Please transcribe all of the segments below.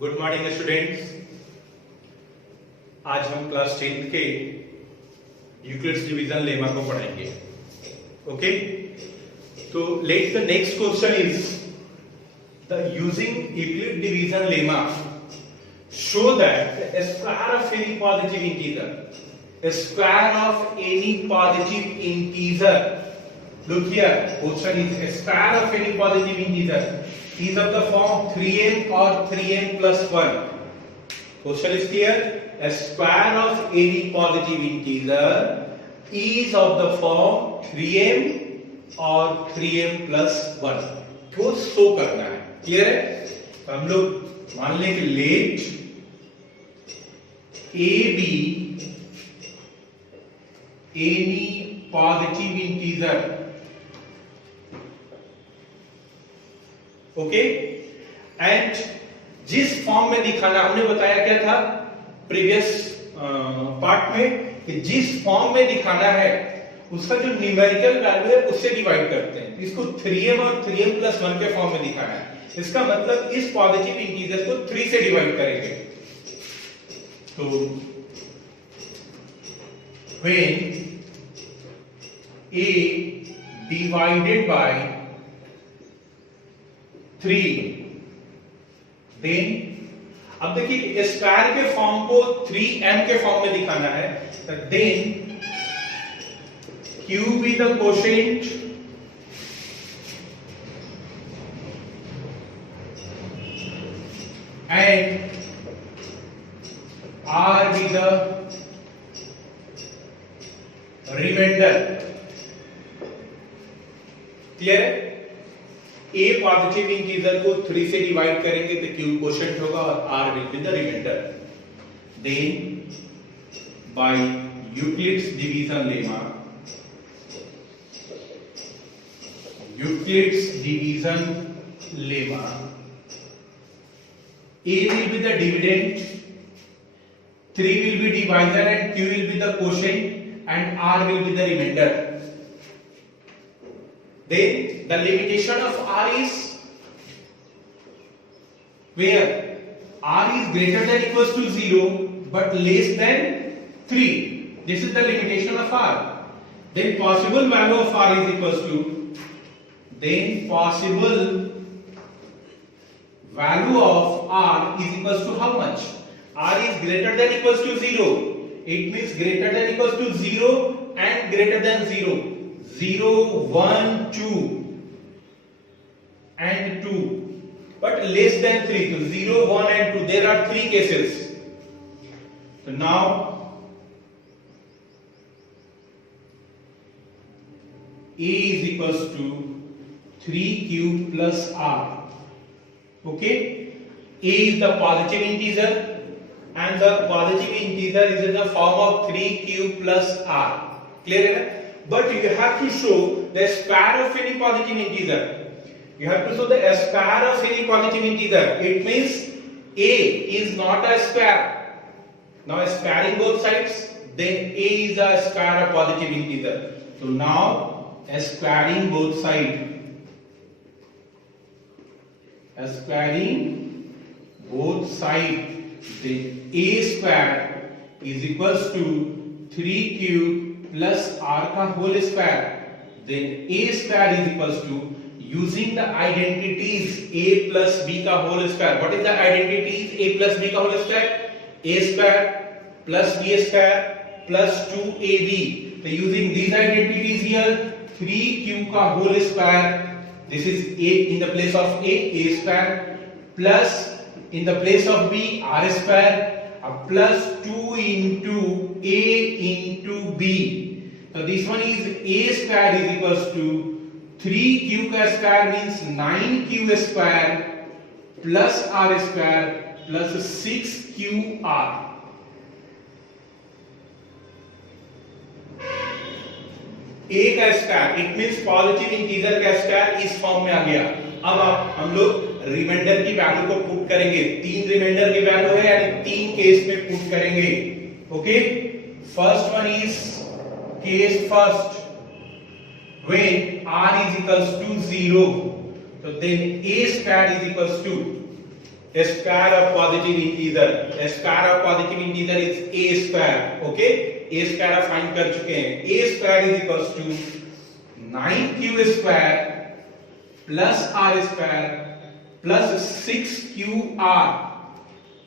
Good morning students. आज हम class 10th के यूक्लिड्स डिवीजन लेमा को पढ़ेंगे। ओके, तो let the next question is the using Euclid division lemma show that the square of any positive integer look here, question is square of any positive integer is of the form 3m or 3m plus 1. Question is clear. A square of any positive integer is of the form 3m or 3m plus 1 को show करना है। Clear है? तो हम लोग मान लें कि let a be any positive integer, okay, and जिस फॉर्म में दिखाना, हमने बताया क्या था प्रीवियस पार्ट में कि जिस फॉर्म में दिखाना है उसका जो न्यूमेरिकल वैल्यू है उससे डिवाइड करते हैं। इसको 3m और 3m plus 1 के फॉर्म में दिखाना है। इसका मतलब इस पॉजिटिव इंटीजर को 3 से डिवाइड करेंगे। तो when a divided by 3, then अब देखिए स्क्वायर के फॉर्म को 3m के फॉर्म में दिखाना है, तो then q be the quotient and r be the remainder। Clear है? a पॉजिटिव इंटीजर को 3 से डिवाइड करेंगे तो q क्वोशंट होगा और r will be the remainder. Then by Euclid's division lemma, a will be the dividend, 3 will be divisor and q will be the quotient and r will be the remainder। Then the limitation of r is where r is greater than equals to 0 but less than 3. This is the limitation of r. Then possible value of r is equals to, then possible value of r is equals to how much? r is greater than equals to 0. It means greater than equals to 0 and greater than 0. 0, 1, 2 and 2, but less than 3. So 0, 1 and 2, there are 3 cases. So now a is equals to 3q plus r. Okay, a is the positive integer and the positive integer is in the form of 3q plus r. Clear है? But you have to show the square of any positive integer. You have to show the square of any positive integer. It means a is not a square. Now squaring both sides, then a is a square of positive integer. So now squaring both sides, then a square is equals to 3q plus r का whole square, then a square is equals to, using the identities a plus b का whole square. What is the identities a plus b का whole square? a square plus b square plus 2ab. So using these identities here, 3q का whole square, this is a in the place of a square, plus in the place of b r square, plus 2 into a into b. So this one is a square is equals to 3q का square means 9q square plus r square plus 6qr. a का square, it means positive integer का square इस form में आ गया। अब हम लोग रिमाइंडर की वैल्यू को पुट करेंगे। 3 रिमाइंडर की वैल्यू है यानी 3 केस में पुट करेंगे। Okay, first one is case first, when r is equals to 0, so then a square is equals to square of positive integer, square of positive integer is a square. Okay, a square find कर चुके हैं. A square is equals to 9q square plus r square plus 6qr.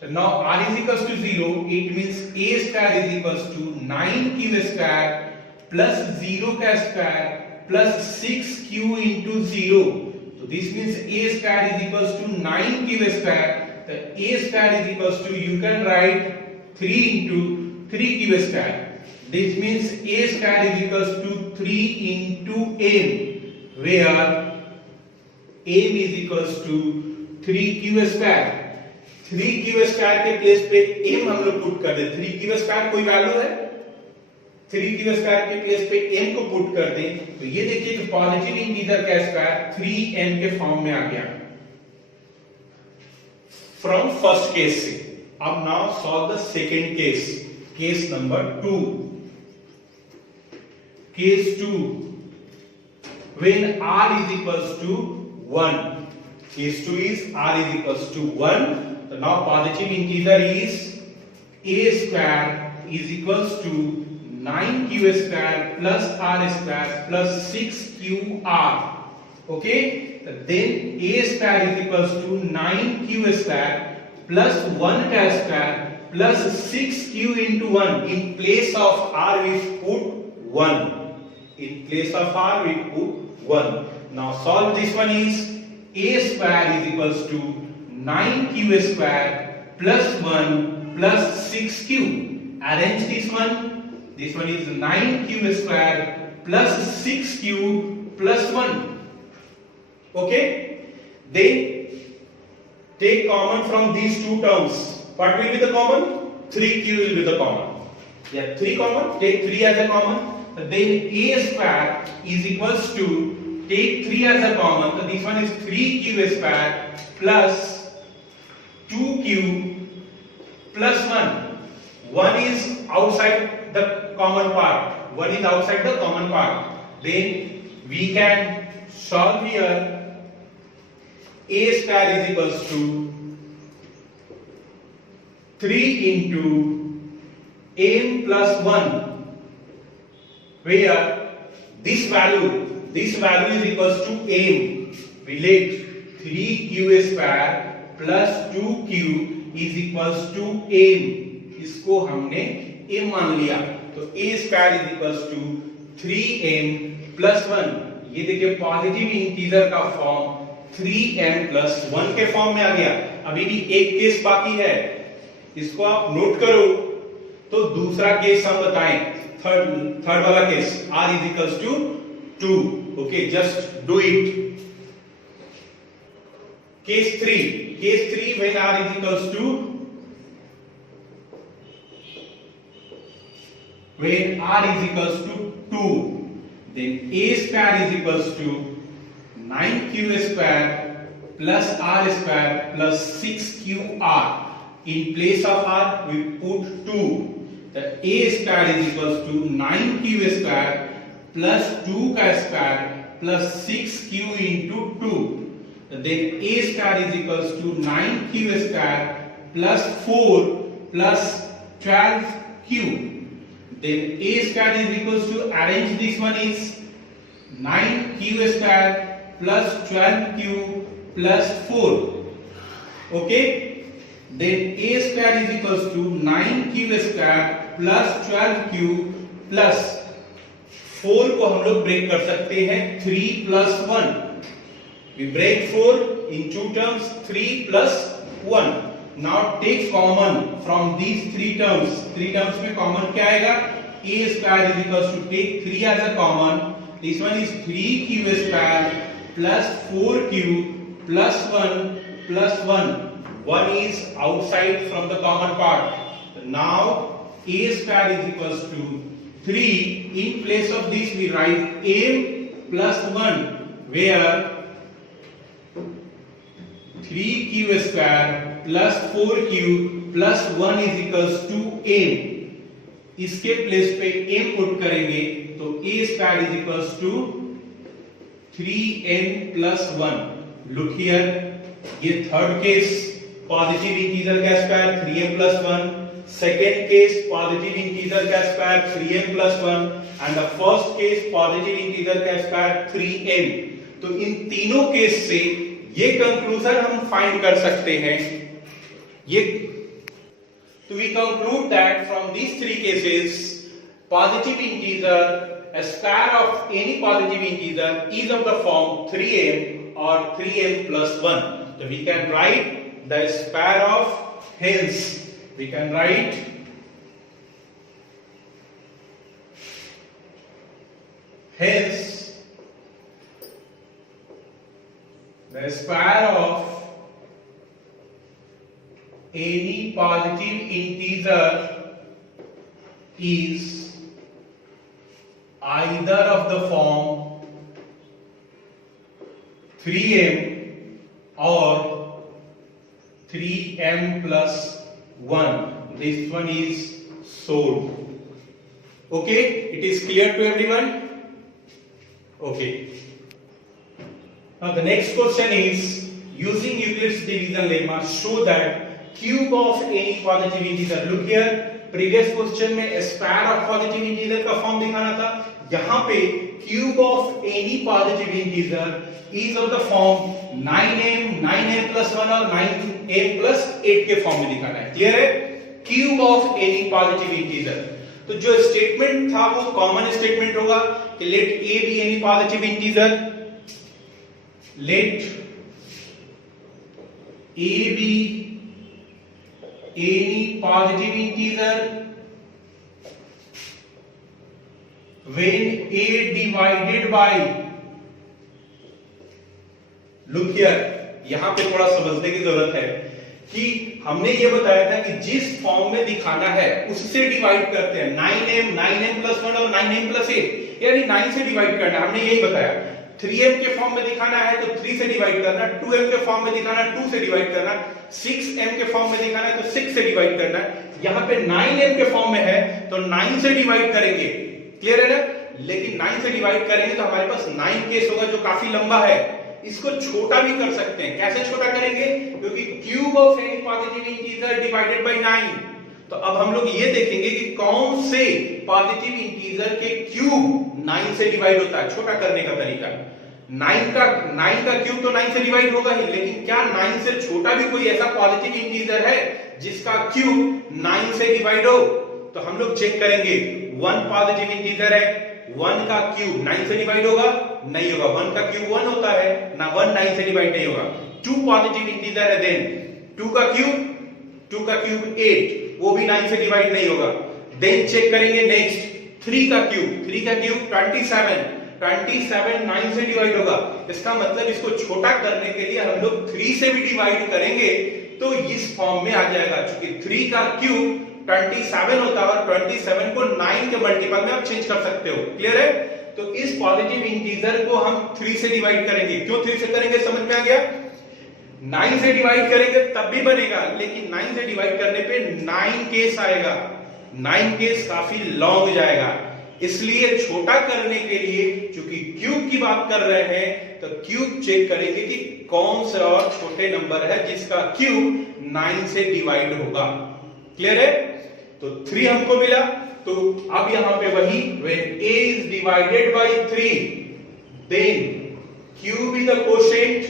Now r is equals to 0. It means a square is equals to 9q square plus 0 का square plus 6q into 0. So this means a square is equals to 9q square. The a square is equals to, you can write 3 into 3q square. This means a square is equals to 3 into m, where m is equals to 3q square. 3q square के place पे m हम लोग put कर दे. 3q square कोई value है, 3q square के place पे m को पुट कर दें तो ये देखिए कि पॉजिटिव इंटीजर का स्क्वायर 3m के फॉर्म में आ गया फ्रॉम फर्स्ट केस से. अब now solve the second case, case number 2. Case 2 when r is equals to 1. Case 2 is r is equals to 1. So now positive integer is a square is equals to 9q square plus r square plus 6qr. Okay, then a square is equals to 9q square plus 1 का square plus 6q into 1. In place of r we put 1. In place of r we put 1. Now solve this one. Is a square is equals to 9q square plus 1 plus 6q. Arrange this one. This one is 9q square plus 6q plus 1. Okay, then take common from these two terms. What will be the common? 3q will be the common. Yeah, 3 common. Take 3 as a common. Then a square is equals to, take 3 as a common. So this one is 3q square plus 2q plus 1. 1 is outside the common part. 1 is outside the common part. Then we can solve here. A square is equals to 3 into m plus 1, where this value is equals to m. We let 3q square plus 2q is equals to m. इसको हमने m मान लिया तो a square is equals to 3m plus 1. ये देखिए positive integer का form 3m plus 1 के form में आ गया. अभी भी एक केस बाकी है, इसको आप नोट करो. तो दूसरा केस हम बताएं, थर्ड वाला case r is equals to 2. Okay, just do it. Case 3 when r is equals to, when r is equals to 2, then a square is equals to 9q square plus r square plus 6qr. In place of r we put 2. The a square is equals to 9q square plus 2 का square plus 6q into 2. Then a square is equals to 9q square plus 4 plus 12q. Then a square is equals to, arrange this one is 9q square plus 12q plus 4. Okay, then a square is equals to 9q square plus 12q plus 4 को हम लोग break कर सकते हैं 3 plus 1. We break 4 in two terms, 3 plus 1. Now take common from these 3 terms. 3 terms में common क्या आएगा? A square is equals to, take 3 as a common. This one is 3q square plus 4q plus 1 plus 1. 1 is outside from the common part. Now a square is equals to 3. In place of this we write m plus 1, where 3q square plus 4q plus 1 is equals to m. इसके place पे m put करेंगे तो a square is equals to 3n plus 1. Look here, ये third case positive integer का square 3m plus 1, second case positive integer का square 3m plus 1 and the first case positive integer का square 3m। तो इन तीनों case से ये conclusion हम find कर सकते हैं, ये तो we conclude that from these three cases positive integer, a square of any positive integer is of the form 3m or 3m plus 1. So we can write the square of, hence we can write the square of any positive integer is either of the form 3m or 3m plus 1. This one is solved. Okay, it is clear to everyone? Okay. Now the next question is, using Euclid's division lemma, show that cube of any positive integer. Look here, previous question में square of positive integer का form दिखाना था, यहाँ पे cube of any positive integer is of the form 9m, 9m plus 1 और 9m plus 8 के form में दिखाना है। क्लियर है? Cube of any positive integer. तो जो स्टेटमेंट था वो कॉमन स्टेटमेंट होगा कि let a be any positive integer, let a be any positive integer when a divided by, look here, यहां पे थोड़ा समझने की जरूरत है कि हमने ये बताया था कि जिस फॉर्म में दिखाना है उससे डिवाइड करते हैं। 9m plus 1 और 9m plus 8, यानी 9 से डिवाइड करना, हमने यही बताया। 3m के फॉर्म में दिखाना है तो 3 से डिवाइड करना, 2m के फॉर्म में दिखाना है 2 से डिवाइड करना, 6m के फॉर्म में दिखाना है तो 6 से डिवाइड करना। यहाँ पे 9m के फॉर्म में है तो 9 से डिवाइड करेंगे। क्लियर है ना? लेकिन 9 से डिवाइड करेंगे तो हमारे पास 9 केस होगा जो काफी लंबा है। इसको छोटा भी कर सकते हैं। कैसे छोटा करेंगे? क्योंकि cube of any positive integer divided by 9। तो अब हम लोग ये देखेंगे कि कौन से पॉजिटिव इंटीजर के क्यूब 9 से डिवाइड होता है। छोटा करने का तरीका, 9 का क्यूब तो 9 से डिवाइड होगा ही, लेकिन क्या 9 से छोटा भी कोई ऐसा पॉजिटिव इंटीजर है जिसका क्यूब 9 से डिवाइड हो? तो हम लोग चेक करेंगे। 1 पॉजिटिव इंटीजर है, 1 का क्यूब 9 से डिवाइड होगा? नहीं होगा। 1 का क्यूब 1 होता है ना, 1 9 से डिवाइड नहीं होगा। 2 पॉजिटिव इंटीजर है, देन 2 का क्यूब 8, वो भी 9 से डिवाइड नहीं होगा। देन चेक करेंगे नेक्स्ट 3 का क्यूब 27 9 से डिवाइड होगा। इसका मतलब इसको छोटा करने के लिए हम लोग 3 से भी डिवाइड करेंगे तो इस फॉर्म में आ जाएगा। क्योंकि 3 का क्यूब 27 होता है और 27 को 9 के मल्टीपल में आप चेंज कर सकते हो। क्लियर है? तो इस पॉजिटिव इंटीजर को हम 3 से डिवाइड करेंगे। क्यों 3 से करेंगे समझ में आ गया? 9 से डिवाइड करेंगे तब भी बनेगा, लेकिन 9 से डिवाइड करने पे 9 केस आएगा। 9 केस काफी लॉन्ग जाएगा, इसलिए छोटा करने के लिए क्योंकि क्यूब की बात कर रहे हैं तो क्यूब चेक करेंगे कि कौन सा और छोटे नंबर है जिसका क्यूब 9 से डिवाइड होगा। क्लियर है? तो 3 हमको मिला। तो अब यहां पे वही, when a is divided by 3 then q be the quotient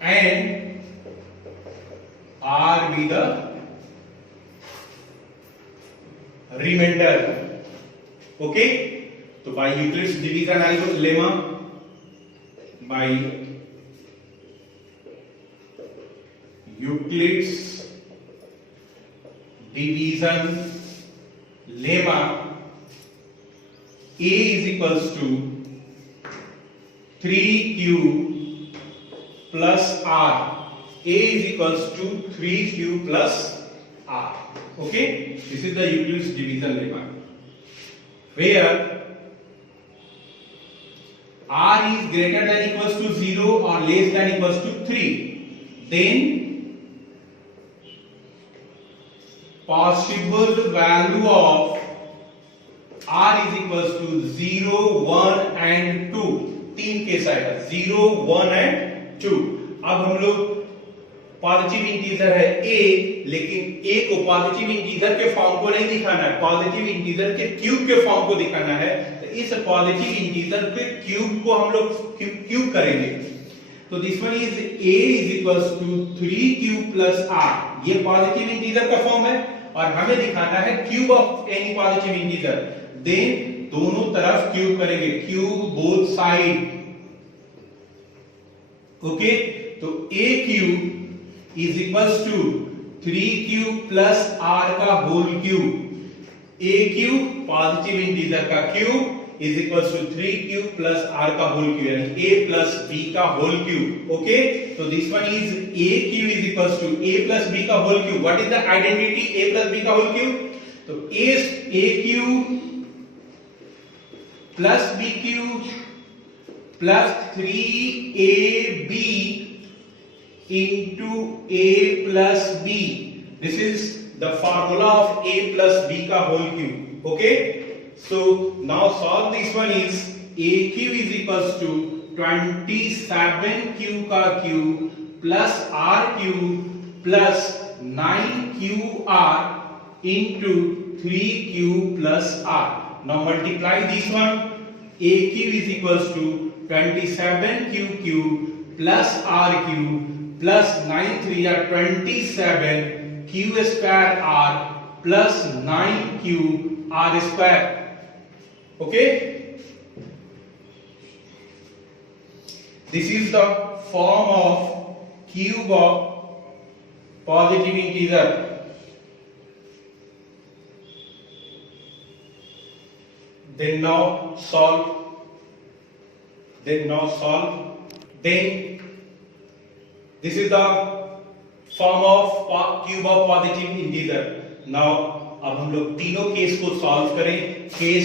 and r be the remainder. Okay, तो by Euclid's division lemma, by Euclid's division lemma, a is equals to 3q plus r. A is equals to 3q plus r. Okay, this is the Euclid's division lemma, where r is greater than equals to 0 or less than equals to 3. Then possible value of r is equals to 0, 1 and 2. तीन case आएगा 0 1 and 2। अब हम लोग positive integer है a, लेकिन a को positive integer के form को नहीं दिखाना है, पॉजिटिव इंटीजर के क्यूब के फॉर्म को दिखाना है। तो इस पॉजिटिव इंटीजर के क्यूब को हम लोग क्यूब करेंगे। तो this one is a is equals to 3q plus r, ये पॉजिटिव इंटीजर का फॉर्म है और हमें दिखाना है cube of any positive integer. Then दोनों तरफ क्यूब करेंगे, क्यूब बोथ साइड। ओके, तो a cube is equals to 3q plus r का whole cube. a cube positive integer का cube is equals to 3q plus r का whole cube, यानी a plus b का whole cube. Okay, तो this one is a cube is equals to a plus b का whole cube. What is the identity a plus b का whole cube? तो a cube plus b cube plus 3ab into a plus b. This is the formula of a plus b ka whole cube. Okay, so now solve this one. Is a cube is equals to 27q ka cube plus r cube plus 9qr into 3q plus r. Now multiply this one. A cube is equals to 27q cube plus r cube plus 9 3 are 27 q square r plus 9q r square. Okay, this is the form of cube of positive integer. Then now solve. Then this is the form of cube of positive integer. Now अब हम लोग तीनों case को solve करें। Case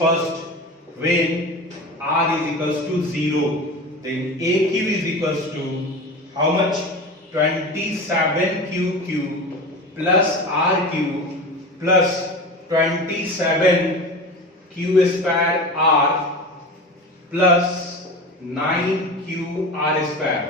first when r is equals to 0, then a cube is equals to how much? 27q cube plus r cube plus 27q square r plus 9qr square.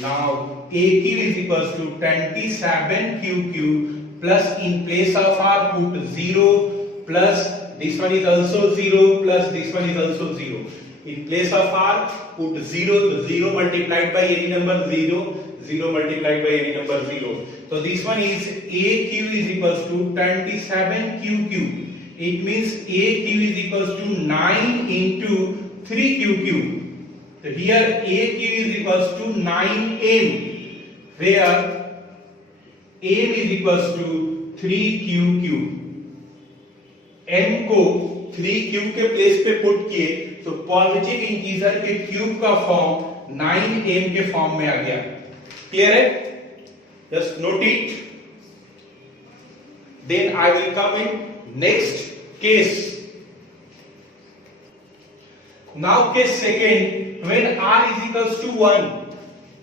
Now a cube is equals to 27q cube plus in place of r put 0 plus this one is also 0 plus this one is also 0. In place of r put 0, so 0 multiplied by any number 0, 0 multiplied by any number 0. So this one is a cube is equals to 27q cube. It means a cube is equals to 9 into 3q cube. So here a cube is equals to 9m, where m is equals to 3q cube. m को 3q के place पे put किए तो positive integer के cube का form 9m के form में आ गया। क्लियर है? Just note it. Then I will come in next case. Now case second, when r is equals to 1,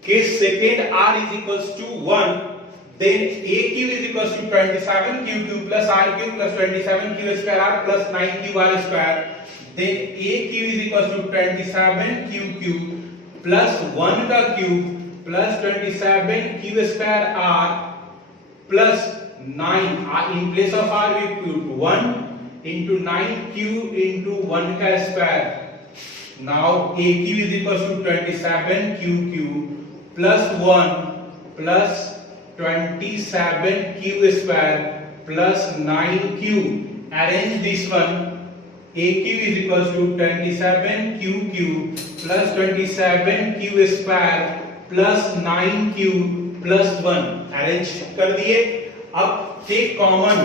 case second r is equals to 1, then a cube is equals to 27q cube plus r cube plus 27q square r plus 9q r square. Then a cube is equals to 27q cube plus 1 का cube plus 27q square r plus 9. In place of r we put 1 into 9q into 1 का square. Now a cube is equals to 27q cube plus 1 plus 27q square plus 9q. Arrange this one. A cube is equals to 27q cube plus 27q square plus 9q plus 1. Arrange कर दिए। अब take common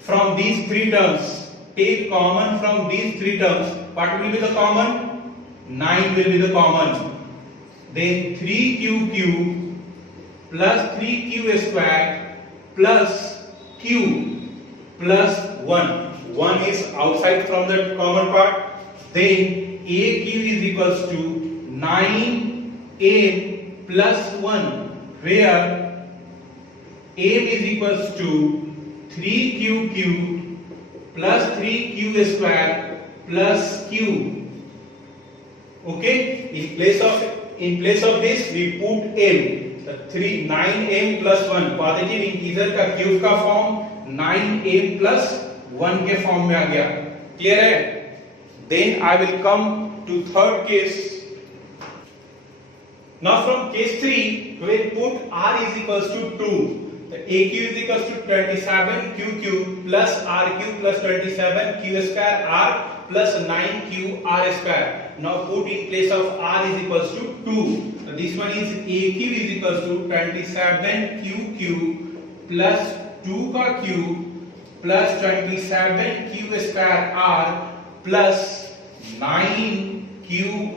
from these three terms. Take common from these three terms. What will be the common? 9 will be the common. Then 3q cube plus 3q square plus q plus 1. 1 is outside from the common part. Then a cube is equals to 9m plus 1, where m is equals to 3q cube plus 3q square plus q. Okay, in place of this we put m. The 9m plus 1 positive integer का cube का form 9m plus 1 के form में आ गया. Clear है? Then I will come to third case. Now from case 3 we will put r is equals to 2. The aq is equals to 27q plus rq plus 27q square r plus 9q r square. Now put in place of r is equals to 2. So this one is aq is equals to 27q plus 2 का cube plus 27q square r plus 9q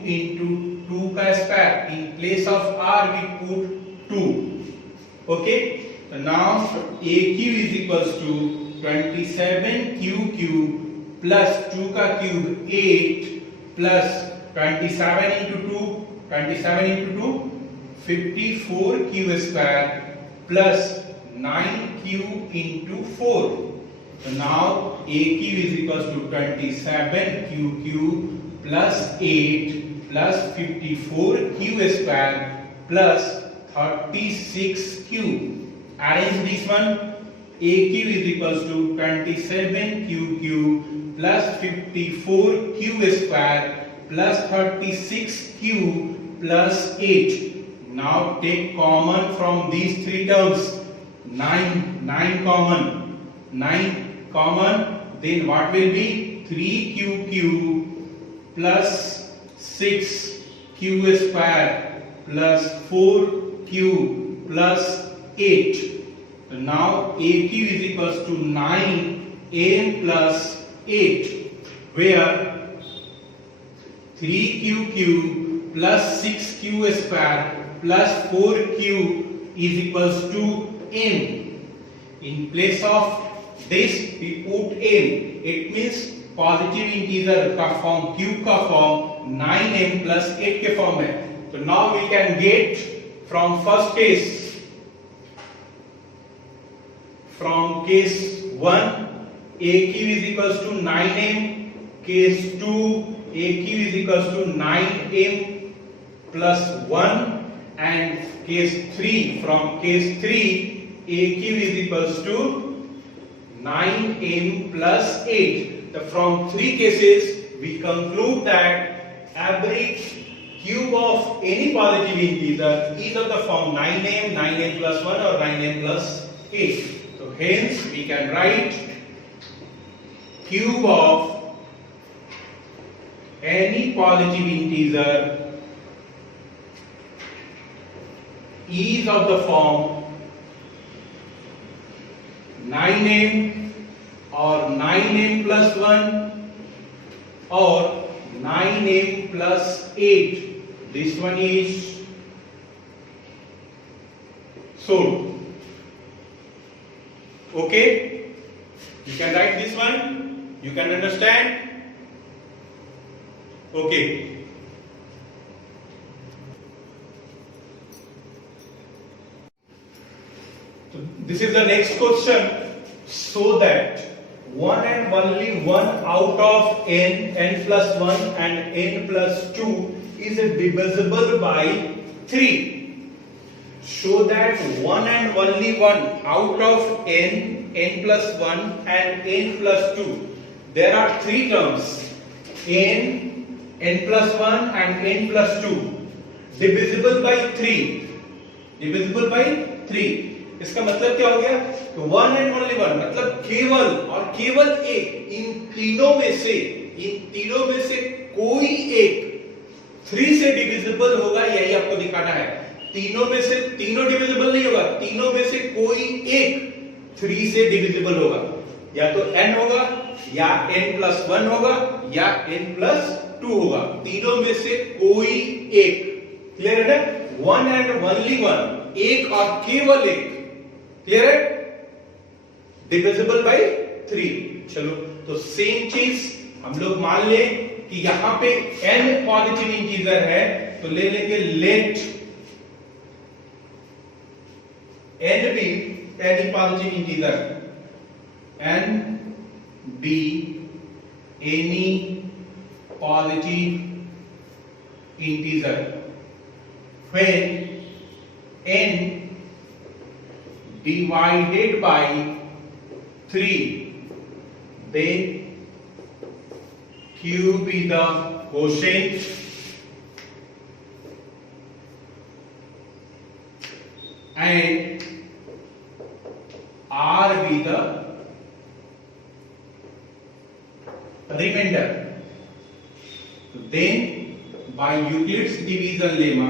into 2 का square. In place of r we put 2. Okay. So now aq is equals to 27q plus 2 का cube 8 plus 27 into 2 54q square plus 9q into 4. So now aq is equals to 27q plus 8 plus 54q square plus 36q. Arrange this one. aq is equals to 27q plus 54q square plus 36q plus 8. Now take common from these three terms. 9 common. Then what will be 3q plus 6q square plus 4q plus 8. So now aq is equals to 9m plus 8, where 3q plus 6q square plus 4q is equals to m. In place of this we put m. It means positive integer का form cube का form 9m plus 8 के form है. So now we can get from first case, from case 1 aq is equals to 9m, case 2 aq is equals to 9m plus 1, and case 3, from case 3 aq is equals to 9m plus 8. So from three cases we conclude that every cube of any positive integer is of the form 9m, 9m plus 1 or 9m plus 8. So hence we can write cube of any positive integer is of the form 9m or 9m plus 1 or 9m plus 8. This one is solved. Okay, you can write this one. You can understand. Okay. So this is the next question. So that one and only one out of n plus 1 and n plus 2 is divisible by 3. Show that one and only one out of n plus 1 and n plus 2. There are three terms, n plus 1 and n plus 2, divisible by 3. Divisible by 3. इसका मतलब क्या हो गया? तो one and only one मतलब केवल और केवल एक, इन तीनों में से कोई एक 3 से डिविजिबल होगा, यही आपको दिखाना है. तीनों में से तीनों डिविजिबल नहीं होगा, तीनों में से कोई एक 3 से डिविजिबल होगा. या तो n होगा, या n plus 1 होगा, या n plus 2 होगा. तीनों में से कोई एक. क्लियर है ना? वन एंड ओनली वन, एक और केवल एक. क्लियर है? Divisible by 3. चलो, तो सेम चीज हम लोग मान ले कि यहां पे n पॉजिटिव इंटीजर है, तो ले लेंगे late n be any positive integer, n be any positive integer. When n divided by 3, then q be the quotient and r be the remainder. Then by Euclid's division lemma,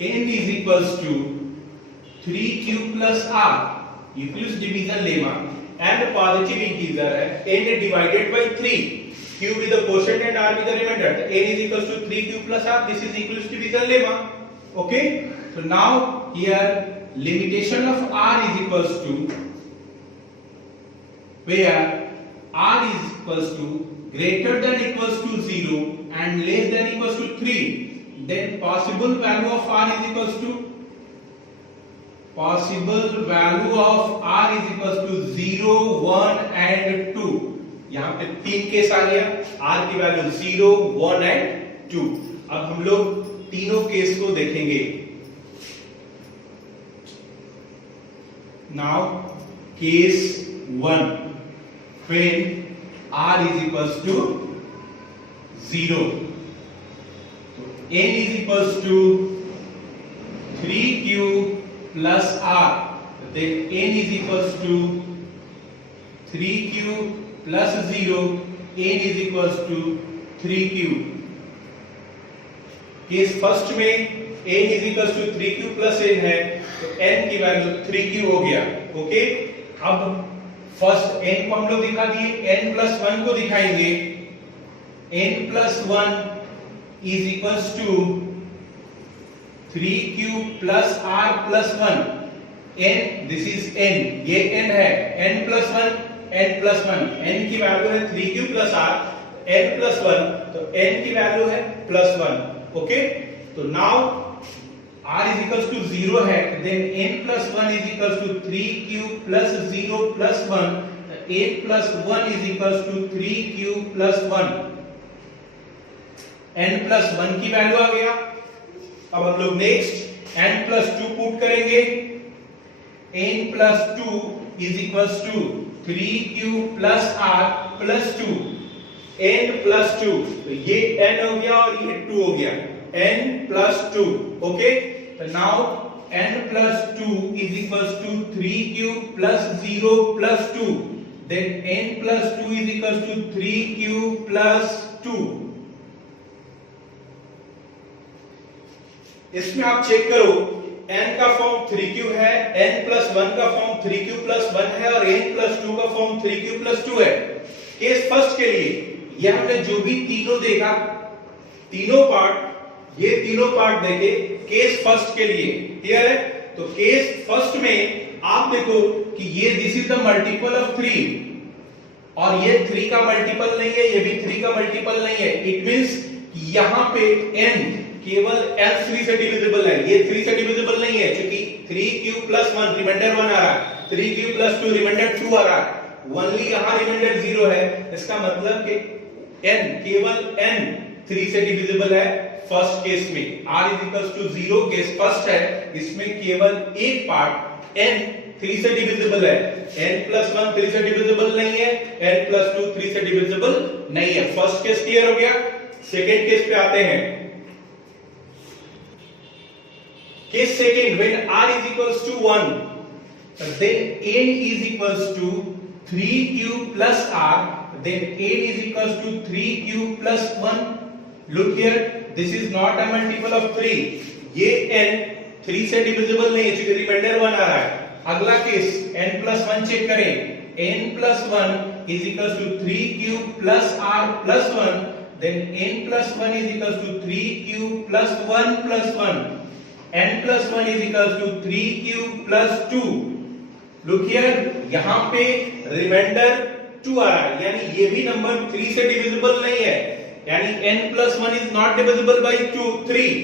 n is equals to 3q plus r. Euclid's division lemma and positive integer है n divided by 3. q be the quotient and r be the remainder. n is equals to 3q plus r. This is Euclid's division lemma. Okay. So now here limitation of r is equals to where r is equals to greater than equals to 0 and less than equals to 3, then possible value of r is equals to 0, 1 and 2. यहाँ पे 3 case आ गया, r की value 0, 1 and 2. अब हम लोग तीनों case को देखेंगे. Now case 1, when r is equals to 0, so n is equals to 3q plus r, then n is equals to 3q plus 0, n is equals to 3q. Case first में n is equals to 3q plus n है, तो n की value 3q हो गया. Okay. अब first n को हम लोग दिखा दिए, n plus 1 को दिखाएंगे. n plus 1 is equals to 3q plus r plus 1. n, this is n, ये n है, n plus 1, n plus 1. n की वैल्यू है 3q plus r, n plus 1, तो n की वैल्यू है plus 1. ओके. तो now r is equals to 0 है, then n plus 1 is equals to 3q plus 0 plus 1. n plus 1 is equals to 3q plus 1. n plus 1 की value आ गया. अब हम लोग नेक्स्ट n plus 2 पुट करेंगे. n plus 2 is equals to 3q plus r plus 2. n plus 2, तो ये n हो गया और ये 2 हो गया. n plus 2. okay. So now n plus 2 is equals to 3q plus 0 plus 2. Then n plus 2 is equals to 3q plus 2. इसमें आप चेक करो, n का फॉर्म 3q है, n plus 1 का फॉर्म 3q plus 1 है और n plus 2 का form 3q plus 2 है. केस फर्स्ट के लिए ये हमने जो भी तीनों देखा, तीनों पार्ट, ये तीनों पार्ट देखे केस फर्स्ट के लिए. क्लियर है? तो केस फर्स्ट में आप देखो कि ये this is the multiple of 3 और ये 3 का मल्टीपल नहीं है, ये भी 3 का मल्टीपल नहीं है. इट मींस यहां पे n केवल l3 से डिविजिबल है, ये 3 से डिविजिबल नहीं है क्योंकि 3q plus 1 रिमाइंडर 1 आ रहा है, 3q plus 2 रिमाइंडर 2 आ रहा है, ओनली यहां रिमाइंडर 0 है. इसका मतलब कि n केवल n 3 से डिविजिबल है फर्स्ट केस में. r is equals to 0 case first है, इसमें केवल एक पार्ट n 3 से डिविजिबल है. n plus 1 3 से डिविजिबल नहीं है, n plus 2 3 से डिविजिबल नहीं है. फर्स्ट केस क्लियर हो गया. सेकंड केस पे आते हैं. Case second, when r is equals to 1, then n is equals to 3q plus r, then n is equals to 3q plus 1. Look here, this is not a multiple of 3. ये n 3 से divisible नहीं है क्योंकि reminder 1 आ रहा है. अगला case n plus 1 check करें. n plus 1 is equals to 3q plus r plus 1. Then n plus 1 is equals to 3q plus 1 plus 1. n plus 1 is equals to 3q plus 2. Look here, यहाँ पे reminder 2 आ रहा है, यानी ये भी number 3 से divisible नहीं है, यानी n plus 1 is not divisible by 3.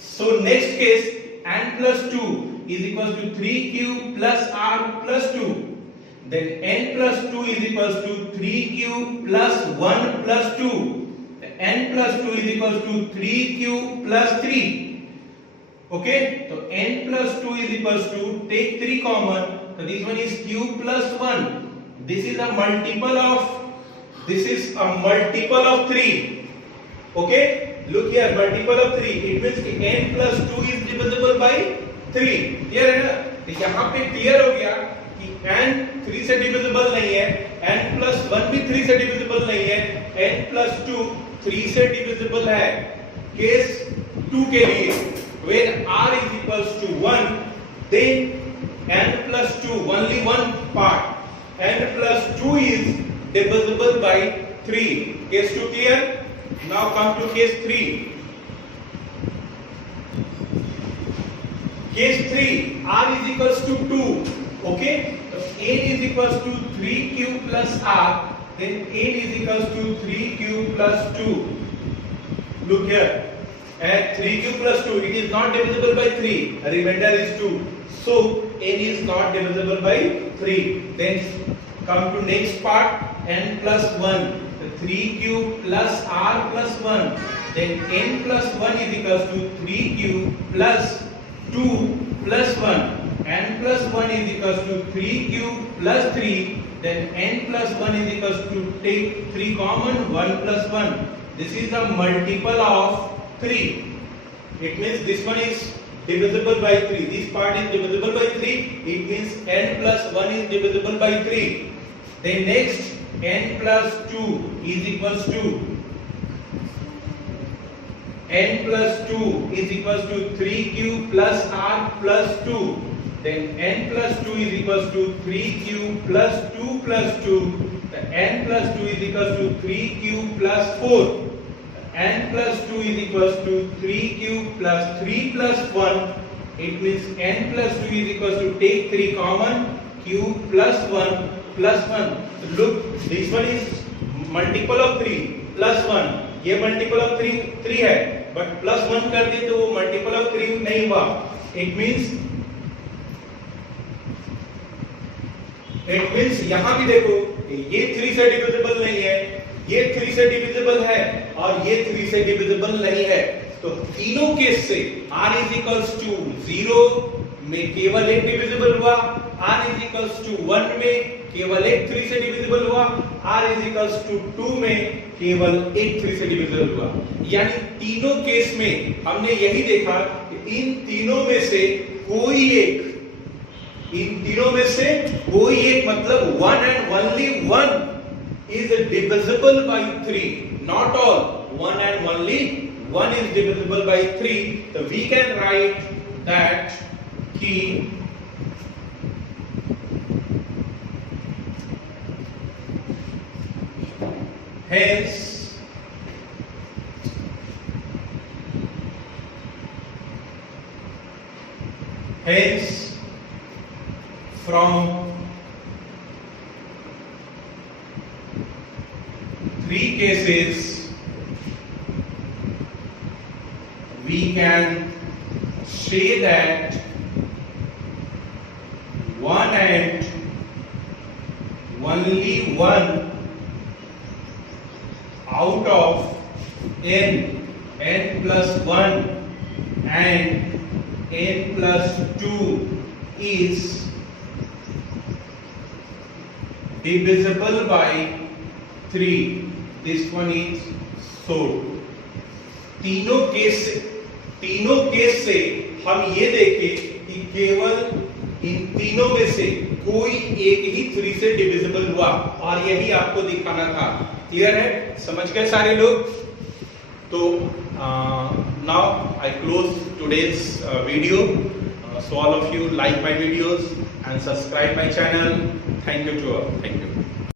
So next case n plus 2 is equals to 3q plus r plus 2. Then n plus 2 is equals to 3q plus 1 plus 2. N plus 2 is equals to 3q plus 3. Okay, so n plus 2 is equals to, take 3 common, so this one is q plus 1. This is a multiple of 3. Okay, look here, multiple of 3. It means n plus 2 is divisible by 3. Clear है ना? तो यहाँ पे clear हो गया कि n 3 से divisible नहीं है, n plus 1 भी 3 से डिविजिबल नहीं है, n plus 2 3 से डिविजिबल है. केस 2 के लिए when r is equals to 1, then n plus 2 only one part, n plus 2 is divisible by 3. Case 2 clear? Now come to case 3. Case 3, r is equals to 2. Okay, so n is equals to 3q plus r, then n is equals to 3q plus 2. Look here, at 3q plus 2, it is not divisible by 3, a remainder is 2, so n is not divisible by 3. Then come to next part, n plus 1, so 3q plus r plus 1, then n plus 1 is equals to 3q plus 2 plus 1, n plus 1 is equals to 3q plus 3, then n plus 1 is equals to, take 3 common, 1 plus 1. This is a multiple of 3. It means this one is divisible by 3. This part is divisible by 3. It means n plus 1 is divisible by 3. Then next, n plus 2 is equals to, n plus 2 is equals to 3q plus r plus 2. Then n plus 2 is equals to 3q plus 2 plus 2. The n plus 2 is equals to 3q plus 4. n plus 2 is equals to 3q plus 3 plus 1. It means n plus 2 is equals to, take 3 common, q plus 1 plus 1. So look, this one is multiple of 3 plus 1. ये multiple of 3 है, but plus 1 कर दिए तो वो multiple of 3 नहीं हुआ. It means यहाँ भी देखो, ये 3 से डिविजिबल नहीं है, ये 3 से डिविजिबल है और ये 3 से डिविजिबल नहीं है. तो तीनों केस से r is equals to 0 में केवल एक डिविजिबल हुआ, r is equals to 1 में केवल एक 3 से डिविजिबल हुआ, r is equals to 2 में केवल एक 3 से डिविजिबल हुआ. यानी तीनों केस में हमने यही देखा कि इन तीनों में से कोई एक, मतलब one and only one is divisible by 3. Not all, one and only one is divisible by 3. So we can write that key hence from 3 cases we can say that one and only one out of n plus 1 and n plus 2 is divisible by 3. This one is so. तीनों case से हम ये देखें कि केवल इन तीनों में से कोई एक ही 3 से डिविजिबल हुआ और यही आपको दिखाना था. क्लियर है? समझ गए सारे लोग? तो now I close today's video. So all of you like my videos and subscribe my channel. Thank you to all. Thank you.